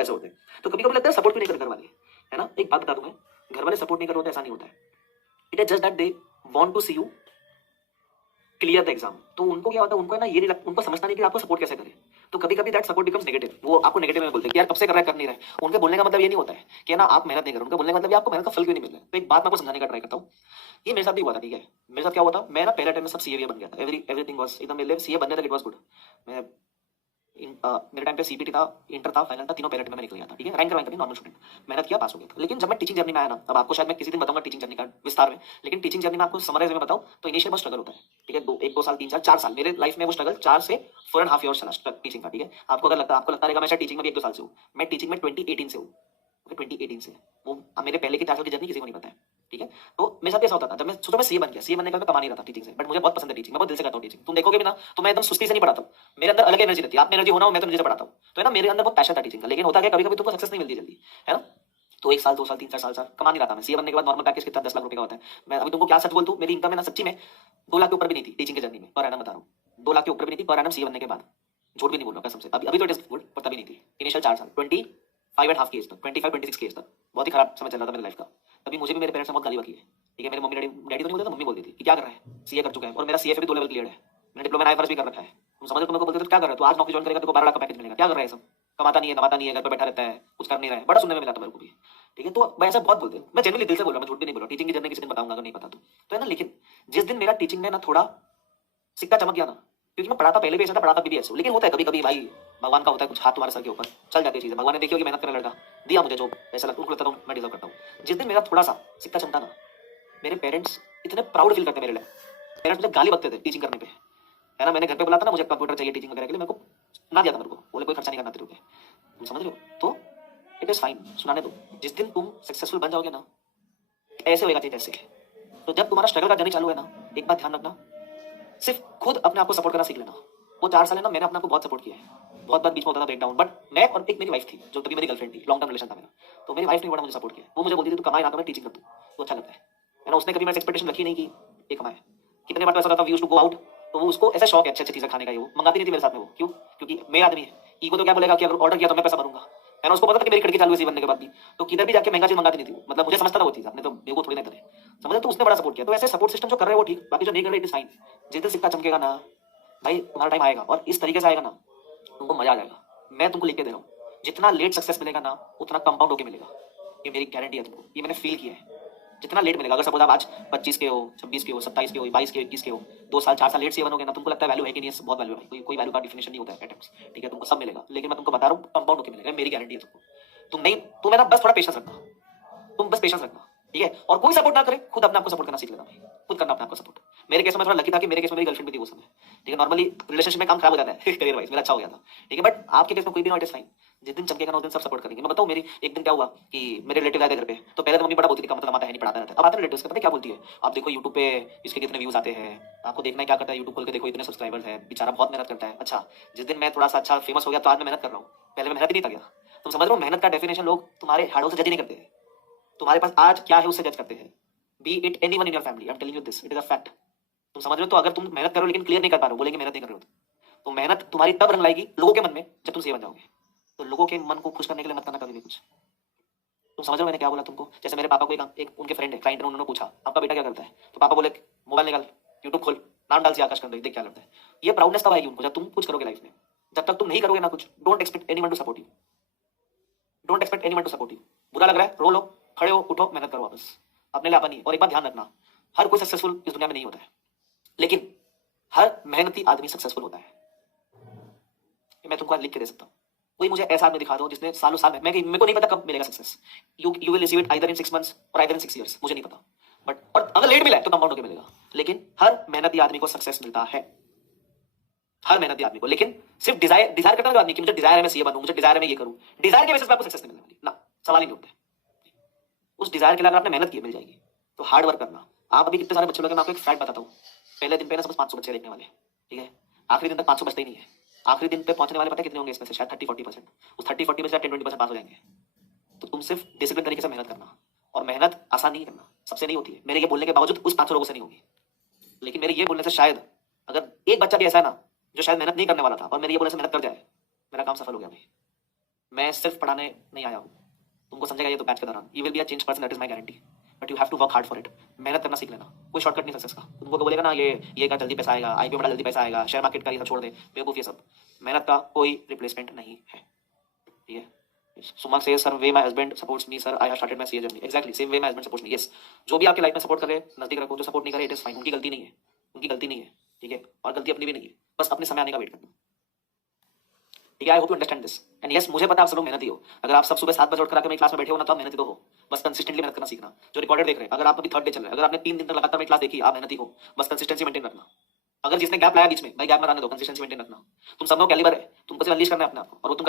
और ऐसे होते हैं। तो कभी कभी लगता है सपोर्ट क्यों नहीं कर घर वाले, है ना। एक बात बता दूं मैं, घर वाले सपोर्ट नहीं कर रहे होते ऐसा नहीं होता है। It is just that they want to see you clear the exam. तो उनको क्या होता है, उनको है ना ये नहीं लगता, उनको समझता नहीं कि आपको सपोर्ट कैसे करें। तो कभी कभी दैट सपोर्ट बिकम्स नेगेटिव। वो आपको नेगेटिव में बोलते हैं कि यार कब से कर रहा है, कर नहीं रहा है। उनके बोलने का मतलब ये नहीं होता है कि ना आप मेहनत नहीं कर रहे, उनका बोलने का मतलब आपको मेहनत का फल क्यों नहीं मिल रहा है। तो एक बात मैं आपको समझाने का ट्राई करता हूँ। ये मेरे साथ भी हुआ था, ठीक है। मेरे साथ क्या हुआ था, मैं ना पहले टाइम में सब सीए बन गया था, एवरीथिंग वाज एकदम मेरे लिए सीए बनने तक इट वाज गुड। मैं मेरे टाइम पे सीपीटी था, इंटर था, फाइनल था, तीनों पहले टाइम में मैं निकल गया था, ठीक है। रैंक नहीं, नॉर्मल स्टूडेंट, मेहनत किया, पास हो गया था। लेकिन जब मैं टीचिंग जर्नी में आया ना, अब आपको शायद मैं किसी दिन बताऊंगा टीचिंग जर्नी का विस्तार में, लेकिन टीचिंग जर्नी में आपको समराइज में बताऊं तो इनिशियल बहुत स्ट्रगल होता है, ठीक है। 1-2 साल 3 साल 4 साल मेरे लाइफ में वो स्ट्रगल 4 से 4.5 ईयर्स चला टीचिंग का, ठीक है। आपको लगता रहेगा मैं शायद टीचिंग में भी 1-2 साल से हूँ, मैं टीचिंग में 2018 से हूँ, 2018 से। वो मेरे पहले की 4 साल की जर्नी किसी को नहीं पता है, ठीक है। तो मेरे साथ ऐसा होता था, जब मैं सोचा मैं सीए बन गया, सीए बनने का मैं कमा नहीं रहा था टीचिंग से, बट मुझे बहुत पसंद है टीचिंग, मैं बहुत दिल से करता हूँ टीचिंग। तुम देखोगे भी ना तो मैं एकदम सुस्ती से नहीं पढ़ाता हूँ, मेरे अंदर अलग एनर्जी रहती है। आप में एनर्जी होना हो, मैं तो निजी से पढ़ाता हूँ, तो है ना, मेरे अंदर बहुत पैशन था टीचिंग का। लेकिन होता क्या, कभी कभी तुमको सक्सेस नहीं मिलती जल्दी, है ना। तो 1 साल 2 साल 3 4 साल कमा नहीं रहा था मैं। सीए बनने के बाद नॉर्मल पैकेज कितना 10 लाख रुपए का होता है। मैं अभी तुमको क्या सच बोलूं, मेरी इनकम है ना सच्ची में 2 लाख के ऊपर भी नहीं थी टीचिंग की जर्नी में, पर एनम बता रहा हूँ। 2 लाख के ऊपर भी नहीं थी पर एनम सीए बनने के बाद, झूठ भी नहीं बोल रहा कसम से। अभी तो इट इज गुड, पर तभी नहीं थी। इनिशियल 4 साल 25.5 की एज तक, 25-26 की एज तक बहुत ही खराब समय चल रहा था मेरी लाइफ का। तभी मुझे भी मेरे पेरेंट्स ने बहुत गाली बकी है, ठीक है। मेरे मम्मी डैडी डैडी तो नहीं बोलते थे, मम्मी बोलती थी कि क्या कर रहा है, सीए कर चुका है, और मेरा सीएफए भी 2 लेवल क्लियर है, मैंने डिप्लोमा आईएफआरएस भी कर रखा है। तुम समझ रहे हो, तुम मेरे को बोलते थे क्या कर रहा है, तो आज नौकरी ज्वाइन करेगा तो 12 लाख का पैकेज मिलेगा, क्या कर रहा है सब, कमाता नहीं है, नवाता नहीं है, घर पर बैठा रहता है, कुछ कर नहीं रहा है। बड़ा सुनने में मिला था मेरे को भी, ठीक है। तो मैं ऐसा बहुत बोलते हैं, मैं जेन्युइनली दिल से बोल रहा हूँ, मैं झूठ भी नहीं बोल रहा। टीचिंग की जर्नी किसी दिन बताऊंगा अगर नहीं पता तो, है ना। लेकिन जिस दिन मेरा टीचिंग में ना थोड़ा सिक्का चमक गया ना, क्योंकि मैं पढ़ाता पहले भी ऐसा था, पढ़ाता भी ऐसा। लेकिन होता है कभी कभी भाई, भगवान का होता है कुछ हाथ तुम्हारे सर के ऊपर चल जाती है चीजें। भगवान ने देखी होगी मेहनत कर लड़का दिया मुझे जो ऐसा लगता था मैं डिजर्व करता हूँ। जिस दिन मेरा थोड़ा सा सिक्का चमका ना, मेरे पेरेंट्स इतने प्राउड फील करते मेरे लिए। पेरेंट्स मुझे गाली बकते थे टीचिंग करने पे, है ना। मैंने घर पे बोला था ना मुझे कंप्यूटर चाहिए टीचिंग वगैरह के लिए, मेरे को ना दिया था, मेरे को बोले कोई खर्चा नहीं करना तेरे को, तुम समझ रहे हो। तो इट इज फाइन, सुनाने दो। जिस दिन तुम सक्सेसफुल बन जाओगे ना, ऐसे होएगा चीज ऐसे। तो जब तुम्हारा स्ट्रगल का जर्नी चालू है ना, एक बात ध्यान रखना, सिर्फ खुद अपने आप को सपोर्ट करना सीख लेना। वो 4 साल है ना, मैंने अपने आप को बहुत सपोर्ट किया है। बहुत बार बीच में होता था ब्रेक डाउन, बट मैं और एक मेरी वाइफ थी जो तभी मेरी गर्लफ्रेंड थी, लॉन्ग टर्म रिलेशन था मेरा। तो मेरी वाइफ ने बड़ा मुझे सपोर्ट किया। वो मुझे बोलती थी तू कमाए ना कमाए टीचिंग कर तू, तो अच्छा लगता है ना। उसने कभी मेरे एक्सपेक्टेशन रखी नहीं कि ये कमाए। कितने बार तो ऐसा होता था we used to go out, तो वो उसको ऐसा शौक है अच्छी अच्छी चीजें खाने का, वो मंगाती नहीं थी मेरे साथ में। वो क्यों, क्योंकि मेरा आदमी है, ईगो तो क्या बोलेगा कि अगर ऑर्डर किया तो मैं पैसा भरूंगा, है ना। उसको पता था कि मेरी खिड़की चालू है बनने के बाद भी, तो किधर भी जाके महंगा चीज मंगाती नहीं थी। मतलब मुझे समझता था वो चीज, अपने तो बेवकूफ थोड़ी नहीं थे, समझे। तो उसने बड़ा सपोर्ट किया। तो ऐसे सपोर्ट सिस्टम जो कर रहे हैं वो ठीक, बाकी जो नहीं कर रहे इट इज फाइन। जिस दिन सिक्का चमकेगा ना भाई, तुम्हारा टाइम आएगा और इस तरीके से आएगा ना, तुमको मजा आ जाएगा। मैं तुमको लिख के दे रहा हूँ, जितना लेट सक्सेस मिलेगा ना उतना कंपाउंड होके मिलेगा, ये मेरी गारंटी है तुमको, ये मैंने फील किया है। जितना लेट मिलेगा, अगर सपोज आप आज 25 के हो, 26 के हो, 27 के हो, 22 के, 21 के हो, 2 साल 4 साल लेट से बनोगे ना, तुमको लगता है वैल्यू है कि नहीं, बहुत वैल्यू है। कोई वैल्यू का डिफिनेशन नहीं होता है एटम्स, ठीक है। तुमको सब मिलेगा, लेकिन मैं तुमको बता रहा हूँ कंपाउंड होके मिलेगा, मेरी गारंटी है तुमको। तुम नहीं, तुम है ना बस थोड़ा पेशेंस रखना, तुम बस पेशेंस रखना, ठीक है। और कोई सपोर्ट ना करे, खुद अपने आपको सपोर्ट करना सीख लेना भाई, खुद करना अपने आपको सपोर्ट। मेरे केस में थोड़ा लकी था कि मेरे केस में मेरी गर्लफ्रेंड भी थी वो समय, ठीक है। नॉर्मली रिलेशनशिप में काम खराब हो जाता है करियर वाइज, मेरा अच्छा हो गया था, ठीक है। बट आपके केस में कोई भी नॉट इज फाइन। जिस दिन चमकेगा ना उस दिन सब सपोर्ट करेंगे। मैं बताऊं, मेरी एक दिन क्या हुआ कि मेरे रिलेटिव आए थे घर पे, तो पहले तो मम्मी बड़ा बोलती थी का मतलब आता है नहीं, पढ़ाता रहता है। अब आते रिलेटिव्स पता है क्या बोलती है, आप देखो यूट्यूब पे इसके कितने व्यूज आते हैं, आपको देखना है क्या करता है, यूट्यूब खोल के देखो इतने सब्सक्राइबर्स है, बेचारा बहुत मेहनत करता है। अच्छा, जिस दिन मैं थोड़ा सा अच्छा फेमस हो गया तो आज मैं मेहनत कर रहा हूँ, पहले मैं मेहनत ही नहीं था गया। तुम समझ रहे हो, मेहनत का डेफिनेशन लोग तुम्हारे हार्डों से जज नहीं करते, तुम्हारे पास आज क्या है उससे जज करते हैं। B it anyone in your family, I am telling you this, it is a fact. तुम समझ रहे हो। तो अगर तुम मेहनत करो लेकिन क्लियर नहीं कर पा रहे हो, बोलेंगे मेहनत नहीं कर रहे हो, तो मेहनत तुम्हारी तब रंग लाएगी लोगों के मन में जब तुम सीए बन जाओगे। तो लोगों के मन को खुश करने के लिए मत करना कभी भी कुछ। तुम समझ रहे हो मैंने क्या बोला तुमको। जैसे मेरे पापा को एक उनके फ्रेंड है, क्लाइंट ने, उन्होंने पूछा आपका बेटा क्या करता है, तो पापा बोले मोबाइल निकाल, यूट्यूब खोल, नाम डाल से आकाश कर देख क्या करता है। ये प्राउडनेस तब आएगी उनको जब तुम कुछ करोगे लाइफ में। जब तक तुम नहीं करोगे ना कुछ, don't expect anyone to support you, don't expect anyone to support you. बुरा लग रहा है, रो लो, खड़े हो, उठो, मेहनत करो वापस, अपने लिए आपा नहीं। और एक बात ध्यान रखना, हर कोई सक्सेसफुल इस दुनिया में नहीं होता है, लेकिन हर मेहनती आदमी सक्सेसफुल होता है। मैं तुमको आज लिख के दे सकता हूँ। कोई मुझे ऐसा आदमी दिखा दो जिसने सालों साल में, मेरे को नहीं पता कब मिलेगा success. You will receive it either in 6 months और आइदर इन 6 ईयर्स, मुझे नहीं पता। बट और अगर लेट मिला है तो कंपाउंड होकर मिलेगा। लेकिन हर मेहनती आदमी को सक्सेस मिलता है, हर मेहनती आदमी को। लेकिन सिर्फ डिजायर करता है आदमी कि मुझे डिजायर है मैं सीए बनूं, मुझे डिजायर है मैं ये करूं, डिजायर के बेसिस पे आपको सक्सेस नहीं मिलने वाली ना, सवाल ही नहीं उठता। उस डिजायर के लिए अगर आपने मेहनत की मिल जाएगी। तो हार्ड वर्क करना। आप अभी कितने सारे बच्चे लोग हैं, मैं आपको एक फैक्ट बताता हूँ। पहले दिन पे ना सब 500 बच्चे देखने वाले, ठीक है। आखिरी दिन तक 500 बचते ही नहीं है। आखिरी दिन पे पहुंचने वाले पता कितने होंगे इसमें से, शायद 30-40%। उस 30-40 में से 10-20% पास हो जाएंगे। तो तुम सिर्फ डिसिप्लिन तरीके से मेहनत करना, और मेहनत आसान नहीं करना, सबसे नहीं होती है। मेरे ये बोलने के बावजूद उस 500 लोगों से नहीं होगी, लेकिन मेरे ये बोलने से शायद अगर एक बच्चा भी ऐसा है ना जो शायद मेहनत नहीं करने वाला था और मेरे ये बोलने से मेहनत कर जाए, मेरा काम सफल हो गया भाई। मैं सिर्फ पढ़ाने नहीं आया हूँ, तुमको समझेगा ये तो बैच के दौरान। You will be a change person, that is my guarantee, but you have to work hard for it. मेहनत करना सीख लेना, कोई शॉर्टकट नहीं सक्सेस का। तुमको तो बोलेगा ना ये का जल्दी पैसा आएगा, आईपीओ में जल्दी पैसा आएगा, शेयर मार्केट का ये सब छोड़ दे, बेवकूफ ये सब। मेहनत का कोई रिप्लेसमेंट नहीं है, ठीक है। सुमक से sir way my husband supports me sir, I have started my CA journey. Exactly same way my husband supports me. Yes, जो भी आपके लाइफ में सपोर्ट करे नजदीक रखो, जो सपोर्ट नहीं करे इट इज फाइन, उनकी गलती नहीं है, उनकी गलती नहीं है, ठीक है। और गलती अपनी भी नहीं है, बस अपने समय आने का वेट करना, ठीक है। I hope you understand this and yes, मुझे पता है आप सब लोग मेहनती हो। अगर आप सब सुबह 7 बजे उठकर आकर मेरी क्लास में बैठे हो ना, तो आप मेहनती तो हो। बस कंसिस्टेंटली मेहनत करना सीखना। जो रिकॉर्डेड देख रहे हैं, अगर आप अभी 3rd डे चल रहे हैं, अगर आपने 3 दिन तक लगातार मेरी क्लास देखी, आप मेहनती हो। बस कंसिस्टेंसी मेंटेन रखना। अगर जिसने गैप लाया बीच में, भाई गैप मत आने दो, कंसिस्टेंसी मेंटेन रखना। तुम सब लोग कैलिबर है, तुमको सिर्फ अनलीश करना है अपने आप को, और वो तुम